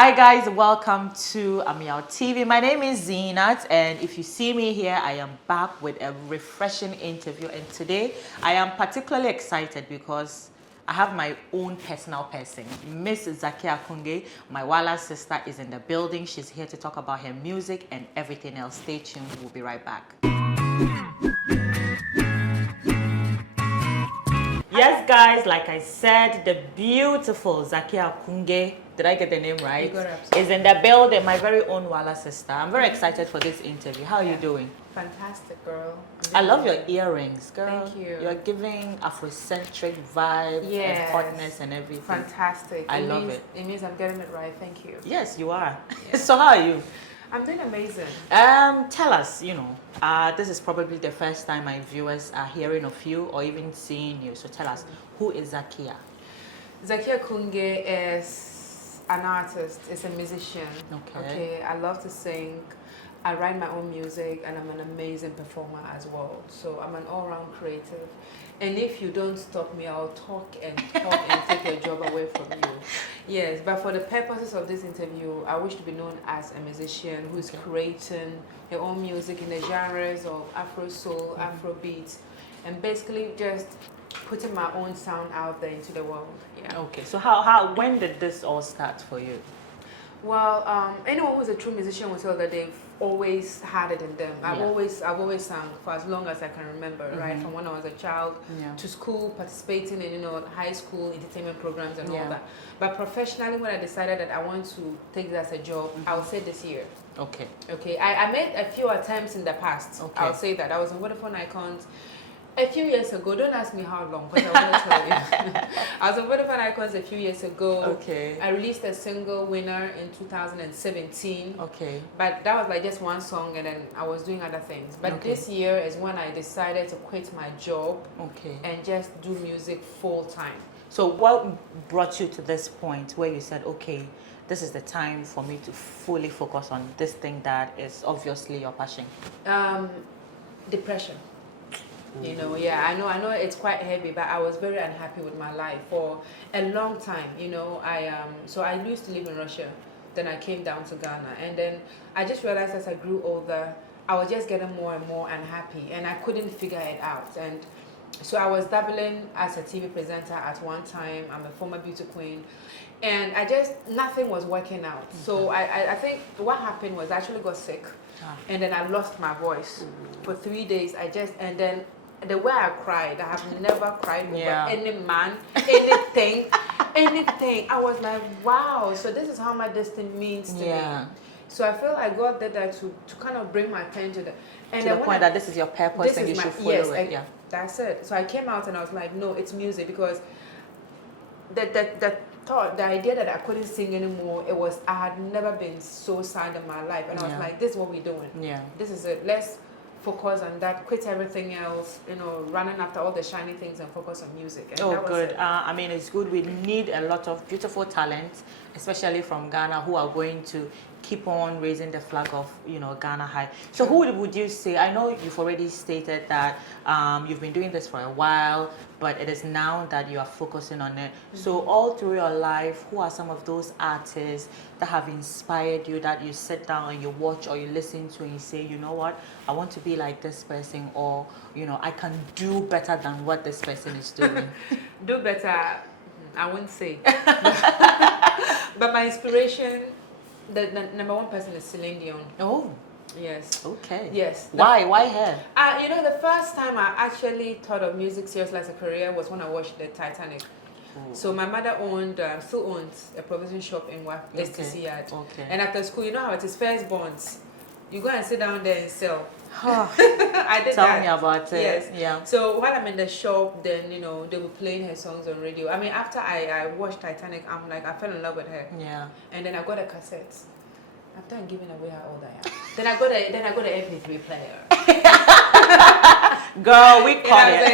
Hi guys, welcome to Ameyaw TV. My name is Zinat, and if you see me here, I am back with a refreshing interview. And today, I am particularly excited because I have my own personal person. Miss Zakia Kunge, my Wala sister, is in the building. She's here to talk about her music and everything else. Stay tuned. We'll be right back. Yes, guys, like I said, the beautiful Zakia Kunge, did I get the name right? You got it, absolutely. Is in the building, my very own Wala sister. I'm very excited for this interview. How are you doing? Fantastic, girl. I love your earrings, girl. Thank you. You're giving Afrocentric vibes and hotness and everything. Fantastic. I love it. It means I'm getting it right. Thank you. Yes, you are. Yeah. So how are you? I'm doing amazing. Tell us, this is probably the first time my viewers are hearing of you or even seeing you. So tell us, who is Zakia? Zakia Kunge is an artist, is a musician. Okay. I love to sing. I write my own music, and I'm an amazing performer as well. So I'm an all-round creative. And if you don't stop me, I'll talk and take your job away from you. Yes, but for the purposes of this interview, I wish to be known as a musician who's creating her own music in the genres of Afro soul, Afro beats, and basically just putting my own sound out there into the world. Yeah. Okay, so when did this all start for you? Well, anyone who's a true musician will tell that they've always had it in them. I've always sung for as long as I can remember, right? From when I was a child to school, participating in high school entertainment programs and all that. But professionally, when I decided that I want to take this as a job, I would say this year. Okay. Okay. I made a few attempts in the past. Okay. I'll say that I was on Vodafone Icons. A few years ago, don't ask me how long, because I won't tell you. I was on Vodafone Icons a few years ago. Okay. I released a single winner in 2017. Okay. But that was like just one song, and then I was doing other things. But this year is when I decided to quit my job and just do music full time. So what brought you to this point where you said, okay, this is the time for me to fully focus on this thing that is obviously your passion? Depression. I know it's quite heavy, but I was very unhappy with my life for a long time. So I used to live in Russia, then I came down to Ghana, and then I just realized as I grew older, I was just getting more and more unhappy, and I couldn't figure it out. And so I was dabbling as a TV presenter at one time. I'm a former beauty queen, and nothing was working out. So I think what happened was I actually got sick, and then I lost my voice for 3 days. And then the way I cried, I have never cried over any man, anything. I was like, wow, so this is how my destiny means to me. So I feel like God did that to kind of bring my pen to the point that this is your purpose and you should follow it. That's it. So I came out and I was like, no, it's music, because the idea that I couldn't sing anymore, I had never been so sad in my life. And I was like, this is what we're doing. This is it. Let's focus on that, quit everything else, running after all the shiny things and focus on music. And that was good. It. I mean, it's good. We need a lot of beautiful talent, especially from Ghana, who are going to keep on raising the flag of, Ghana high. So who would you say, I know you've already stated that you've been doing this for a while, but it is now that you are focusing on it. So all through your life, who are some of those artists that have inspired you, that you sit down and you watch or you listen to and you say, you know what, I want to be like this person, or, I can do better than what this person is doing? Do better, I wouldn't say. But my inspiration, the number one person is Celine Dion. Oh. Yes. Okay. Yes. Why her? The first time I actually thought of music seriously as a career was when I watched the Titanic. So my mother still owns a provision shop in STC Yard. And after school, how it is, firstborns. You go and sit down there and sell. I did Tell me about it. Yes. Yeah. So while I'm in the shop, then they were playing her songs on radio. I mean, after I watched Titanic, I'm like, I fell in love with her. Yeah. And then I got a cassette. After I'm giving away how old I am. Then I got an MP3 player. Girl, we caught it.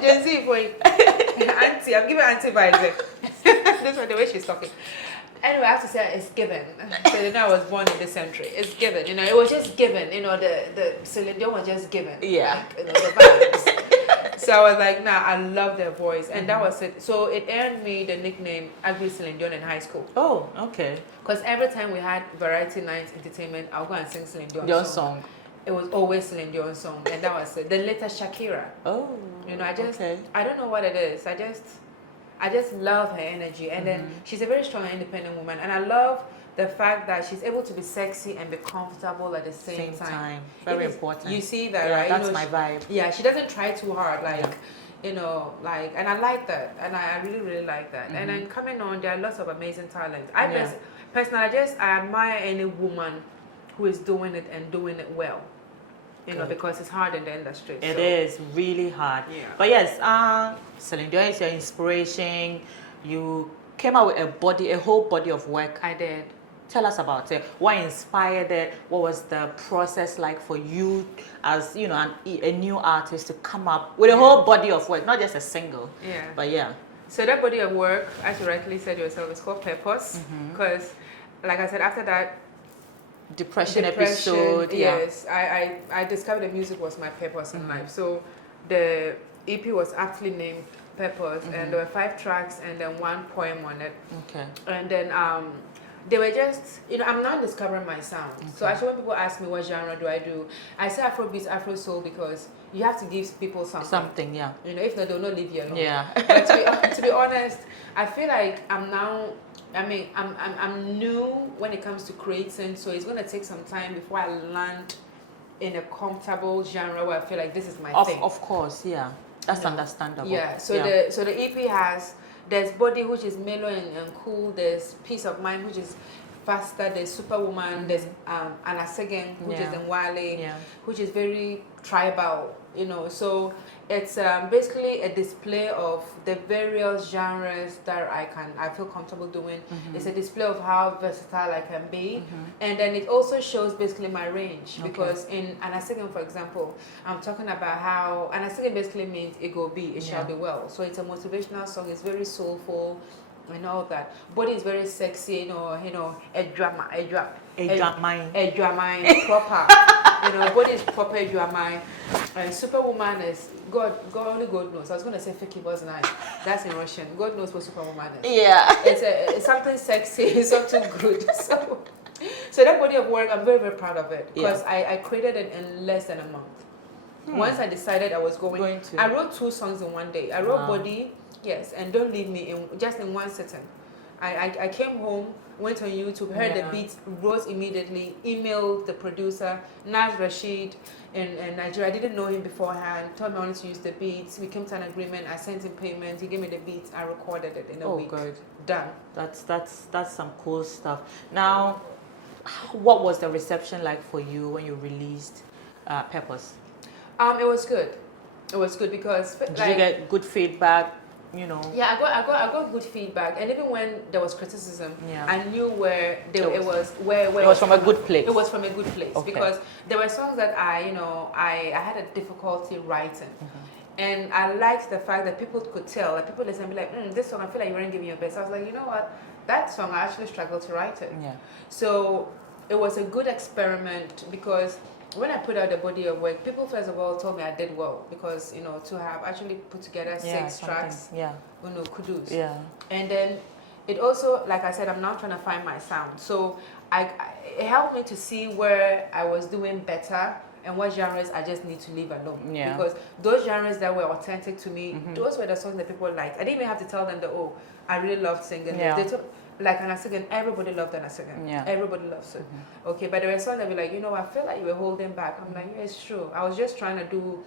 Gen Z boy. Auntie, I'm giving Auntie vibes. This is the way she's talking. Anyway, I have to say it's given. So I was born in this century. It's given. It was just given. The Celine Dion was just given. Yeah. Like, the vibes. So I was like, nah, I love their voice. And that was it. So it earned me the nickname Agri Celine Dion in high school. Oh, okay. Because every time we had variety nights, entertainment, I'll go and sing Celine Dion Your song. song. It was always Celine Dion song. And that was it. Then later Shakira. Oh, You know, I just, okay. I don't know what it is. I just love her energy. And then she's a very strong and independent woman. And I love the fact that she's able to be sexy and be comfortable at the same time. Very important. You see that, Yeah, right? that's you know, my vibe. Yeah, she doesn't try too hard. Like, Yeah. you know, like, and I like that. And I really, really like that. And then coming on, there are lots of amazing talent. Personally, I admire any woman who is doing it and doing it well. You know, because it's hard in the industry. It is really hard. Yeah. But yes, Celine Dion is your inspiration. You came out with a whole body of work. I did. Tell us about it. What inspired it? What was the process like for you as, you know, a new artist to come up with a whole body of work, not just a single? Yeah. But yeah. So that body of work, as you rightly said yourself, is called Purpose. Because, like I said, after that Depression episode. Yes, I discovered that music was my purpose in life. So the EP was actually named Purpose, and there were 5 tracks and then 1 poem on it. Okay. And then they were just, you know, I'm now discovering my sound. So actually when people ask me what genre do, I say Afrobeat, Afro Soul, because you have to give people something. Something, yeah. You know, if not, they'll not leave you alone. Yeah. But to be honest, I feel like I'm new when it comes to creating, so it's gonna take some time before I land in a comfortable genre where I feel like this is my thing. Of course, yeah. That's understandable. Yeah. So the EP there's Body, which is mellow and cool. There's Peace of Mind, which is faster. There's Superwoman. There's Anasegen, which is in Wale, which is very tribal. You know, so it's basically a display of the various genres that I feel comfortable doing. It's a display of how versatile I can be, and then it also shows basically my range, because in Anasegen, for example, I'm talking about how Anasegen basically means it go be, it shall be well. So it's a motivational song. It's very soulful and all that. Body is very sexy, you know, a drama proper. You know, Body is proper drama. And Superwoman is only God knows. I was gonna say Fiki was nice. That's in Russian. God knows what Superwoman is. Yeah. It's something sexy. It's something good. So that body of work, I'm very, very proud of it, because I created it in less than a month. Once I decided I was going to. I wrote 2 songs in one day. I wrote Body, yes, and Don't Leave Me just in one sitting. I came home, went on YouTube, heard the beats, wrote immediately, emailed the producer, Naz Rashid in Nigeria. I didn't know him beforehand, told me I wanted to use the beats. We came to an agreement, I sent him payment, he gave me the beats, I recorded it in a week. Good. Done. That's some cool stuff. Now, what was the reception like for you when you released Purpose? It was good. It was good because Did you get good feedback? You know. Yeah, I got good feedback, and even when there was criticism, I knew where it was from a good place. It was from a good place, because there were songs that I had a difficulty writing, and I liked the fact that people could tell, like people listen and be like, this song, I feel like you weren't giving your best. I was like, you know what, that song I actually struggled to write it. Yeah. So it was a good experiment, because when I put out the body of work, people first of all told me I did well, because, you know, to have actually put together 6 tracks, you know, kudos. Yeah. And then it also, like I said, I'm now trying to find my sound. So it helped me to see where I was doing better and what genres I just need to leave alone. Yeah. Because those genres that were authentic to me, those were the songs that people liked. I didn't even have to tell them that, oh, I really loved singing. Yeah. They told, like Anasegen, everybody loved Anasegen. Yeah. Everybody loves it. Okay, but there were songs that were like, you know, I feel like you were holding back. I'm like, yeah, it's true. I was just trying to do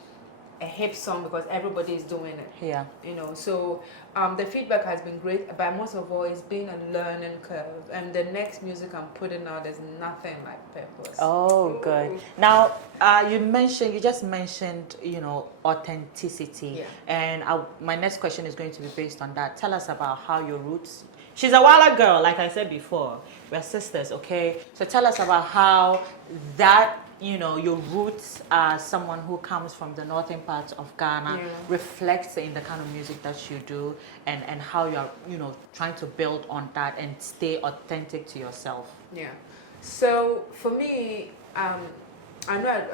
a hip song because everybody is doing it. Yeah. You know, so the feedback has been great, but most of all, it's been a learning curve. And the next music I'm putting out, there's nothing like Purpose. Oh, good. Now, you just mentioned, you know, authenticity. Yeah. And my next question is going to be based on that. Tell us about how your roots. She's a Walla girl, like I said before. We're sisters, okay? So tell us about how that, you know, your roots as someone who comes from the northern part of Ghana reflects in the kind of music that you do, and how you're, you know, trying to build on that and stay authentic to yourself. Yeah. So for me, I know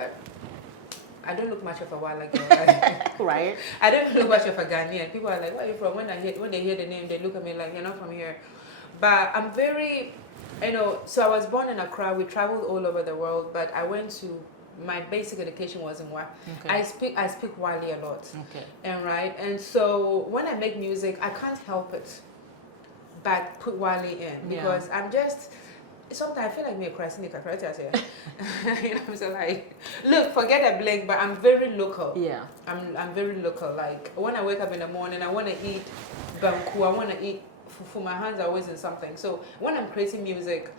I don't look much of a Wale girl. Right. I don't look much of a Ghanaian. People are like, where are you from? When they hear the name, they look at me like, you're not from here. But I'm very, so I was born in Accra. We traveled all over the world, but I went to, my basic education was in Wa. Okay. I speak Wale a lot. Okay. And so when I make music, I can't help it but put Wale in, because I'm just, sometimes I feel like me a Christ Nick, I'm so like, look, forget a blink, but I'm very local. Yeah. I'm very local. Like when I wake up in the morning, I want to eat banku, I want to eat fufu. My hands are always in something. So when I'm creating music,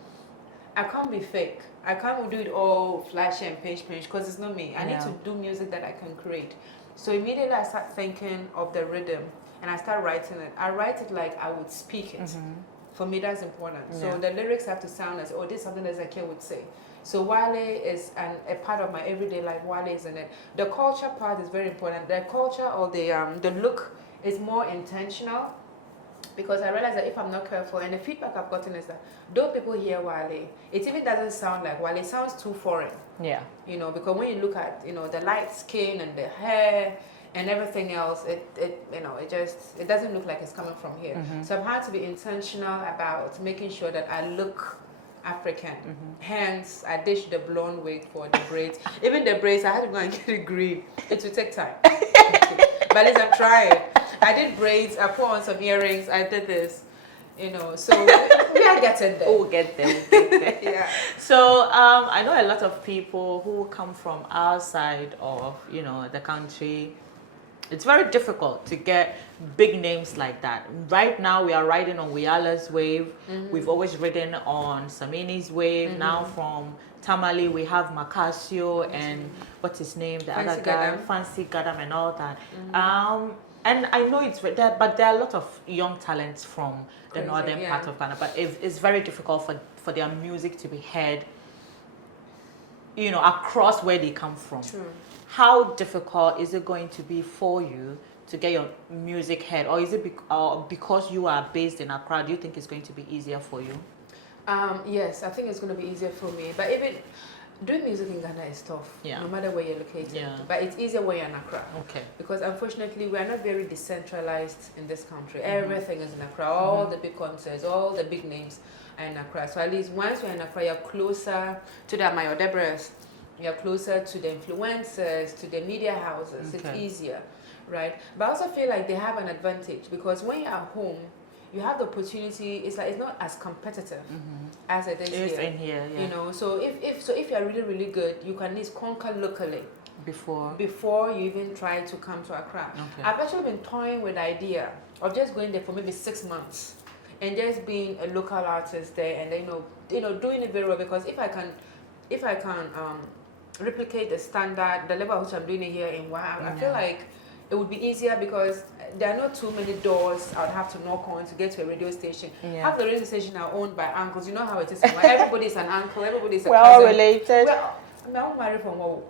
I can't be fake. I can't do it all flashy and pinch, because it's not me. I need to do music that I can create. So immediately I start thinking of the rhythm and I start writing it. I write it like I would speak it. For me, that's important. Yeah. So the lyrics have to sound as, this is something that Zakia would say. So Wale is a part of my everyday life. Wale is in it. The culture part is very important. The culture or the look is more intentional, because I realize that if I'm not careful, and the feedback I've gotten is that though people hear Wale, it even doesn't sound like Wale. It sounds too foreign. Yeah. Because when you look at the light skin and the hair and everything else, it doesn't look like it's coming from here. So I've had to be intentional about making sure that I look African. Hence, I ditched the blonde wig for the braids. Even the braids, I had to go and get it green. It will take time. But at least I'm trying. I did braids, I put on some earrings, I did this, so we are getting there. We'll get there. We'll get there. Yeah. So I know a lot of people who come from outside of, the country. It's very difficult to get big names like that. Right now, we are riding on Wiyala's wave. We've always ridden on Samini's wave. Now from Tamale, we have Makasio and what's his name? The Fancy other guy, Gadam. Fancy Gadam and all that. And I know it's there, but there are a lot of young talents from the northern part of Ghana. But it's very difficult for their music to be heard, across where they come from. True. How difficult is it going to be for you to get your music heard, or is it because you are based in Accra? Do you think it's going to be easier for you? Yes, I think it's going to be easier for me. But even doing music in Ghana is tough, no matter where you're located. Yeah. But it's easier when you're in Accra. Okay. Because unfortunately, we are not very decentralized in this country. Everything is in Accra. All the big concerts, all the big names are in Accra. So at least once you're in Accra, you're closer to the Ameyaw Debras. You're closer to the influencers, to the media houses. It's easier, right? But I also feel like they have an advantage, because when you're at home, you have the opportunity. It's not as competitive as it is here. It's in here, yeah. So if you're really, really good, you can at least conquer locally before you even try to come to Accra. Okay. I've actually been toying with the idea of just going there for maybe 6 months and just being a local artist there, and doing it very well. Because if I can replicate the standard, the level at which I'm doing it here in Wa, I feel like it would be easier, because there are not too many doors I would have to knock on to get to a radio station. Half the radio station are owned by uncles. You know how it is. Everybody's an uncle. Everybody's a cousin. We're all related. I'm not married from what?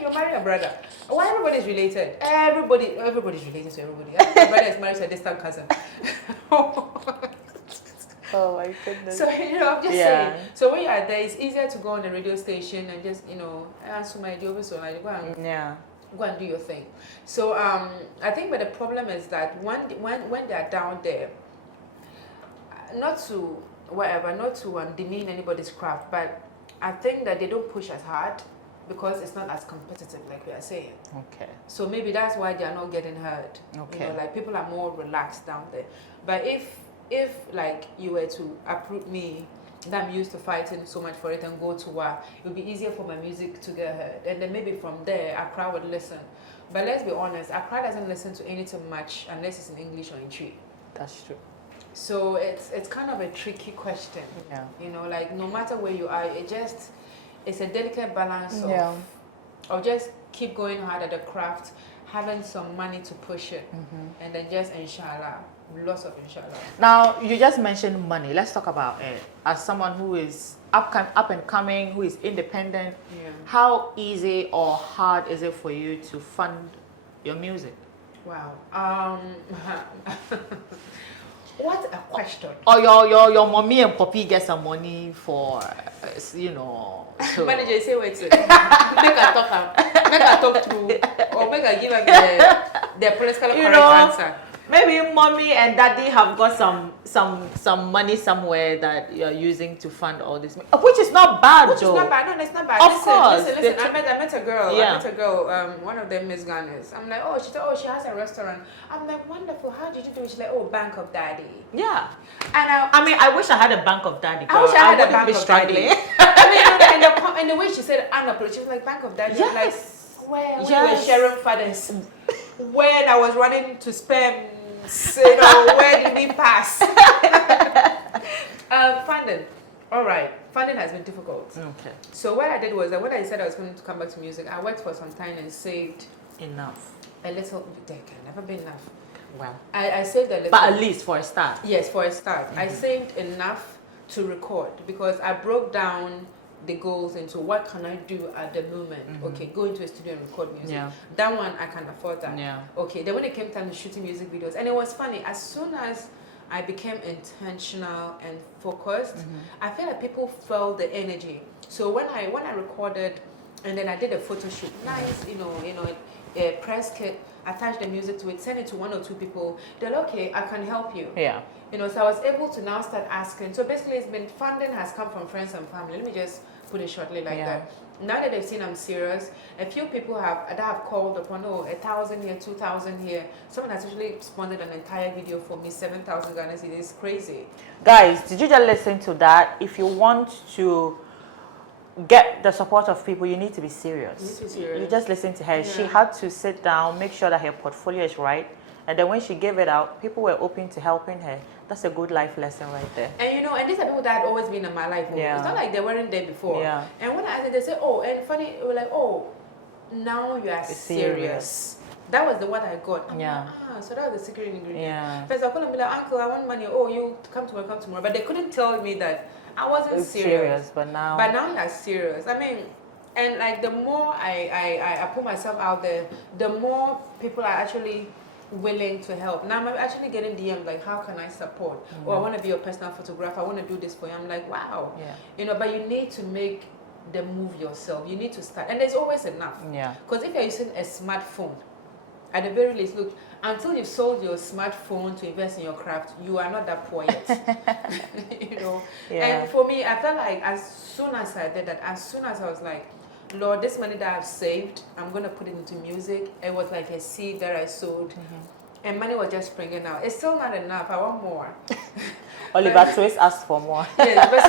You marry a brother. Why everybody's related? Everybody's related to everybody. My brother is married to a distant cousin. Oh my goodness. So I'm just saying. So when you are there, it's easier to go on a radio station and just answer my job, so like go and do your thing. So I think, but the problem is that when they are down there, not to demean anybody's craft, but I think that they don't push as hard, because it's not as competitive, like we are saying. Okay. So maybe that's why they are not getting heard. Okay. Like people are more relaxed down there. But if like you were to uproot me, that I'm used to fighting so much for it, and go to war, it would be easier for my music to get heard. And then maybe from there, Accra would listen. But let's be honest, Accra doesn't listen to anything much unless it's in English or in Tree. That's true. So it's kind of a tricky question. Yeah. Like no matter where you are, it's a delicate balance of just keep going hard at the craft, having some money to push it, and then just inshallah. Lots of inshallah. Now, you just mentioned money. Let's talk about it. As someone who is up and coming, who is independent, how easy or hard is it for you to fund your music? Wow. What a question. Or your mommy and poppy get some money for, you know. So. Manager say wait. Make a talk to, or make a give the political correct answer. Maybe mommy and daddy have got some money somewhere that you're using to fund all this, which is not bad, Which though. is not bad. No, it's not bad. Of course. Listen. I met a girl. Yeah. I met a girl. One of them is Ghana's. I'm like, oh, she said, oh, she has a restaurant. I'm like, wonderful. How did you do it? She's like, oh, Bank of Daddy. Yeah. And I mean, I wish I had a bank of daddy. I wish I had a wouldn't bank be of struggling. Daddy. I mean, and the way she said unapologetic, she was like, Bank of Daddy. Yes. I'm like, where we Yes. were sharing fathers. When I was running to spam, you know, where did we pass? Funding. All right. Funding has been difficult. Okay. So what I did was that when I said I was going to come back to music, I worked for some time and saved Enough. a little. There can never be enough. Well. I saved a little. But at least for a start. Yes, for a start. I saved enough to record because I broke down the goals into what can I do at the moment. Okay, go into a studio and record music. Yeah. That one I can afford that. Yeah. Okay, then when it came time to shooting music videos, and it was funny, as soon as I became intentional and focused, I feel like people felt the energy. So when I recorded and then I did a photo shoot, nice, a press kit, attach the music to it, send it to 1 or 2 people, they're like, okay, I can help you. Yeah. So I was able to now start asking. So basically it's been, funding has come from friends and family. Let me just put it shortly like that. Now that they've seen I'm serious, a few people that have called upon, 1,000 here, 2,000 here. Someone has actually sponsored an entire video for me, 7,000 Ghana cedis. It's crazy. Guys, did you just listen to that? If you want to get the support of people, you need to be serious. You need to be serious. You just listen to her. Yeah. She had to sit down, make sure that her portfolio is right. And then when she gave it out, people were open to helping her. That's a good life lesson right there. And and these are people that had always been in my life. Yeah. It's not like they weren't there before. Yeah. And when I asked them, they say, oh, and funny, we're like, oh, now you are serious. That was the one I got. I'm Yeah. like, so that was the secret ingredient. Yeah. First I called them, be like, uncle, I want money. Oh, you come tomorrow. But they couldn't tell me that I wasn't serious. But now you're serious. I mean, and like the more I put myself out there, the more people are actually willing to help. Now I'm actually getting DMs like, how can I support? Or I want to be your personal photographer. I want to do this for you. I'm like, wow. Yeah. But you need to make the move yourself. You need to start. And there's always enough. Yeah. Because if you're using a smartphone, at the very least, look, until you've sold your smartphone to invest in your craft, you are not that poor yet. Yeah. And for me, I felt like as soon as I did that, as soon as I was like, Lord, this money that I've saved, I'm going to put it into music. It was like a seed that I sowed. And money was just springing out. It's still not enough. I want more. Oliver Twist asked for more. Yes, but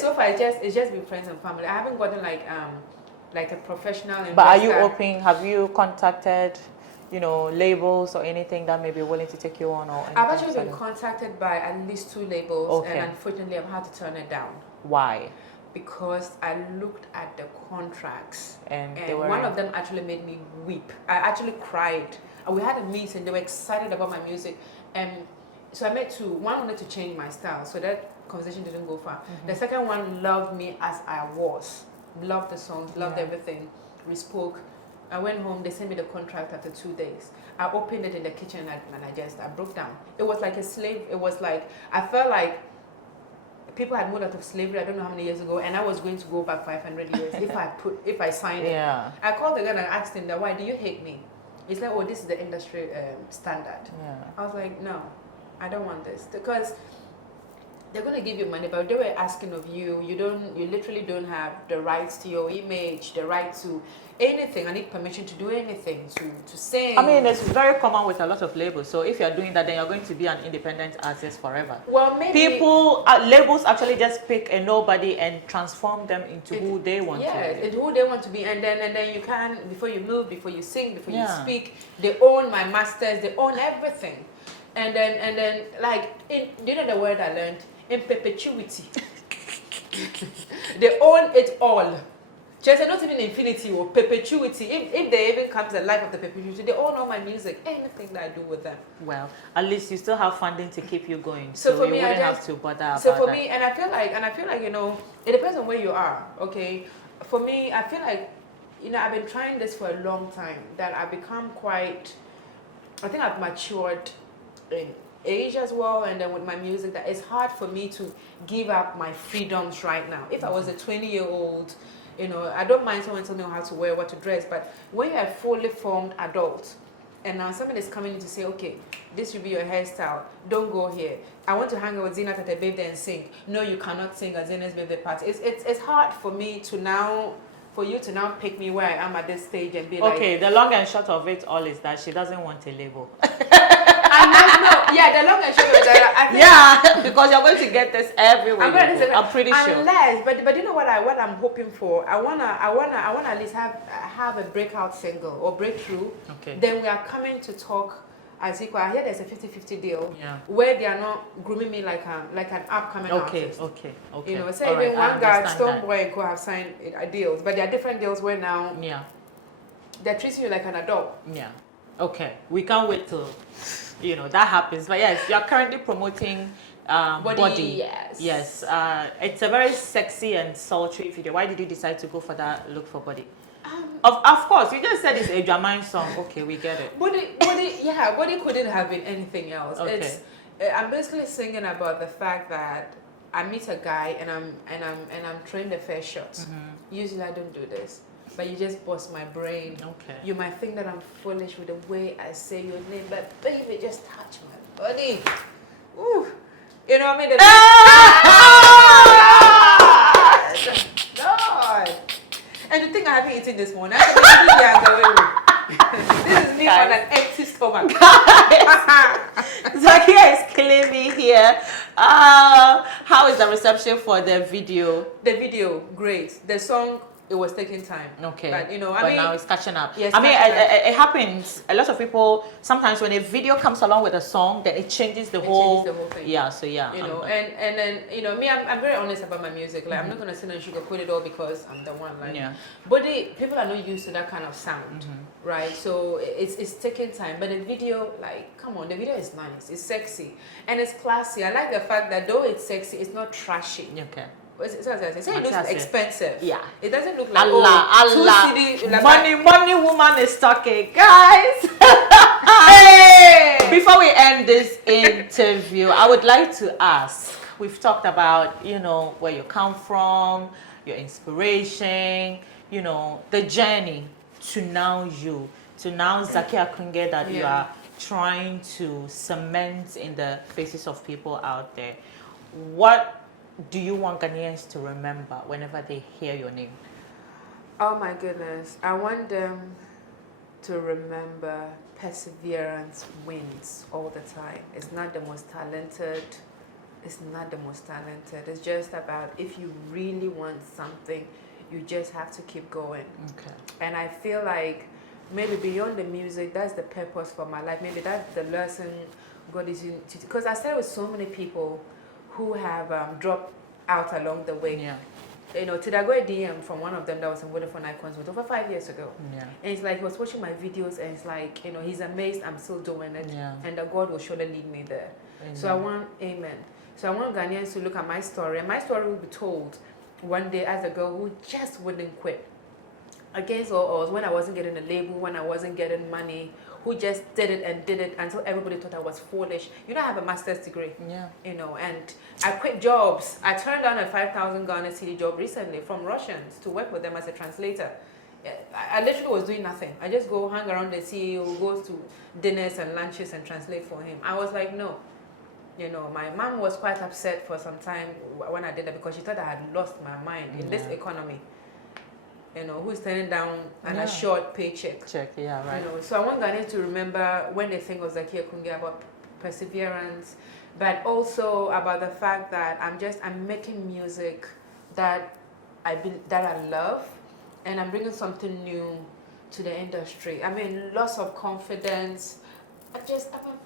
so far it's just been friends and family. I haven't gotten like a professional investor. But are you open? Have you contacted, labels or anything that may be willing to take you on? Or I've actually been contacted by at least 2 labels, Okay. and unfortunately I've had to turn it down. Why? Because I looked at the contracts, And one of them actually made me weep. I actually cried. We had a meeting. They were excited about my music, and so I met 2. One wanted to change my style, so that conversation didn't go far. The second one loved me as I was, loved the songs, loved everything. We spoke. I went home. They sent me the contract after 2 days. I opened it in the kitchen and I broke down. It was like a slave. It was like I felt like people had moved out of slavery, I don't know how many years ago, and I was going to go back 500 years if I signed it. I called the guy and asked him that, why do you hate me? He's like, oh, this is the industry standard. I was like, no, I don't want this, because they're going to give you money, but they were asking of you, you literally don't have the rights to your image, the right to anything. I need permission to do anything, to sing. I mean, it's very common with a lot of labels. So if you're doing that, then you're going to be an independent artist forever. Well, maybe labels actually just pick a nobody and transform them into who they want to be. It's who they want to be, and then you can, before you move, before you sing, before you speak, they own my masters, they own everything, and then like the word I learned, in perpetuity. They own it all. Just not even infinity or perpetuity. If they even come to the life of the perpetuity, they own all my music, anything that I do with them. Well, at least you still have funding to keep you going. So for you me, wouldn't have to bother about so for that. me, and I feel like it depends on where you are. Okay, for me, I feel like I've been trying this for a long time. That I've become quite. I think I've matured age as well, and then with my music, that it's hard for me to give up my freedoms right now. If I was a 20-year-old, you know, I don't mind someone telling me how to wear, what to dress, but when you're a fully formed adult, and now someone is coming in to say, okay, this should be your hairstyle, don't go here. I want to hang out with Zina at a birthday and sing. No, you cannot sing at Zina's birthday party. It's hard for me to now, for you to now pick me where I am at this stage and be like... Okay, the long and short of it all is that she doesn't want a label. Yeah, the long and short of it, I think... Yeah, because you're going to get this everywhere. I'm pretty sure. Unless, but you know what I'm hoping for? I wanna at least have a breakout single or breakthrough. Okay. Then we are coming to talk as equal. I hear there's a 50-50 deal. Yeah. Where they are not grooming me like an upcoming artist. Okay. You know, say even one guy, Stoneboy and Co have signed deals, but there are different deals where now they're treating you like an adult. Yeah. Okay. We can't wait till that happens. But yes, you're currently promoting Body. Yes. It's a very sexy and sultry video. Why did you decide to go for that look for Body? Of course, you just said it's a Jamaican song. Okay, we get it. Body couldn't have been anything else. Okay. I'm basically singing about the fact that I meet a guy and I'm trained the first shot. Usually I don't do this, but you just bust my brain. Okay. You might think that I'm foolish with the way I say your name, but baby, just touch my body. Ooh, you know what I mean? God. And the thing I haven't eaten this morning, this is me on an empty stomach. Zakia is killing me here. How is the reception for the video? The video, great. The song, it was taking time. Okay. But now it's catching up. Yes, it happens. A lot of people, sometimes when a video comes along with a song, then it changes the whole thing. Yeah, so yeah. And then, me, I'm very honest about my music. Like, I'm not going to sit and sugarcoat it all because I'm the one. Like, but people are not used to that kind of sound, right? So it's taking time. But the video, like, come on, the video is nice. It's sexy. And it's classy. I like the fact that though it's sexy, it's not trashy. Okay. It looks expensive. Yeah. It doesn't look like money woman is talking, guys. Hey! Before we end this interview, I would like to ask, we've talked about, where you come from, your inspiration, the journey to now Zakia Kunge that you are trying to cement in the faces of people out there. What do you want Ghanaians to remember whenever they hear your name? Oh my goodness. I want them to remember perseverance wins all the time. It's not the most talented. It's It's just about if you really want something, you just have to keep going. Okay. And I feel like maybe beyond the music, that's the purpose for my life. Maybe that's the lesson God is using. Because I started with so many people who have dropped out along the way. Yeah. Today I got a DM from one of them that was in Vodafone Icons with over 5 years ago. Yeah. And it's like he was watching my videos and it's like, he's amazed I'm still doing it. Yeah. And that God will surely lead me there. Amen. So I want Ghanaians to look at my story. And my story will be told one day as a girl who just wouldn't quit. Against all odds, when I wasn't getting a label, when I wasn't getting money, who just did it until everybody thought I was foolish. I have a master's degree. Yeah. And I quit jobs. I turned down a 5,000 Ghana cedi job recently from Russians to work with them as a translator. I literally was doing nothing. I just go hang around the CEO, goes to dinners and lunches and translate for him. I was like, no. My mom was quite upset for some time when I did that because she thought I had lost my mind in this economy. Who's turning down an assured paycheck. Yeah, right. So I want Ghanaians to remember when they think of Zakia Kunge about perseverance, but also about the fact that I'm making music that I love, and I'm bringing something new to the industry. I mean, lots of confidence. I'm a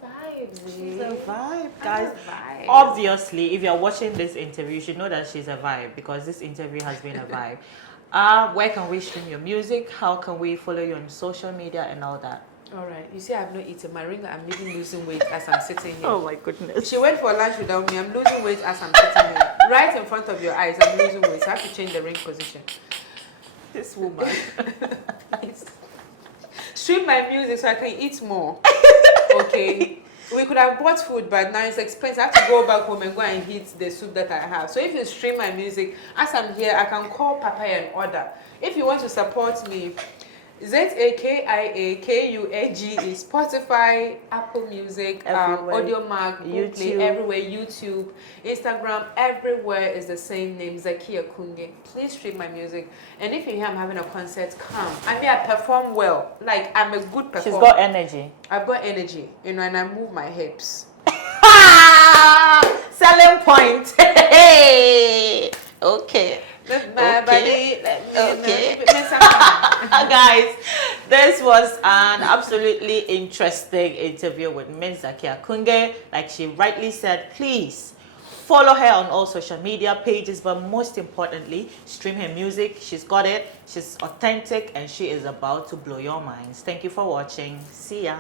vibe. She's a vibe, guys. Vibe. Obviously, if you're watching this interview, you should know that she's a vibe because this interview has been a vibe. Where can we stream your music? How can we follow you on social media and all that? All right. You see, I've not eaten. My ringer, I'm even losing weight as I'm sitting here. Oh my goodness. She went for lunch without me. I'm losing weight as I'm sitting here. Right in front of your eyes, I'm losing weight. So I have to change the ring position. This woman. Stream my music so I can eat more. Okay. We could have bought food, but now it's expensive. I have to go back home and go and heat the soup that I have. So if you stream my music, as I'm here, I can call Papa and order. If you want to support me, ZAKIAKUNG is Spotify, Apple Music, Audio Mac, Google Play, everywhere, YouTube, Instagram, everywhere is the same name, Zakia Kunge. Please stream my music. And if you hear I'm having a concert, come. I mean, I perform well. Like, I'm a good performer. She's got energy. I've got energy, you know, and I move my hips. Selling point. Okay. Okay. Guys, this was an absolutely interesting interview with Ms. Zakia Kunge. Like she rightly said, please follow her on all social media pages, but most importantly, stream her music. She's got it. She's authentic and she is about to blow your minds. Thank you for watching. See ya.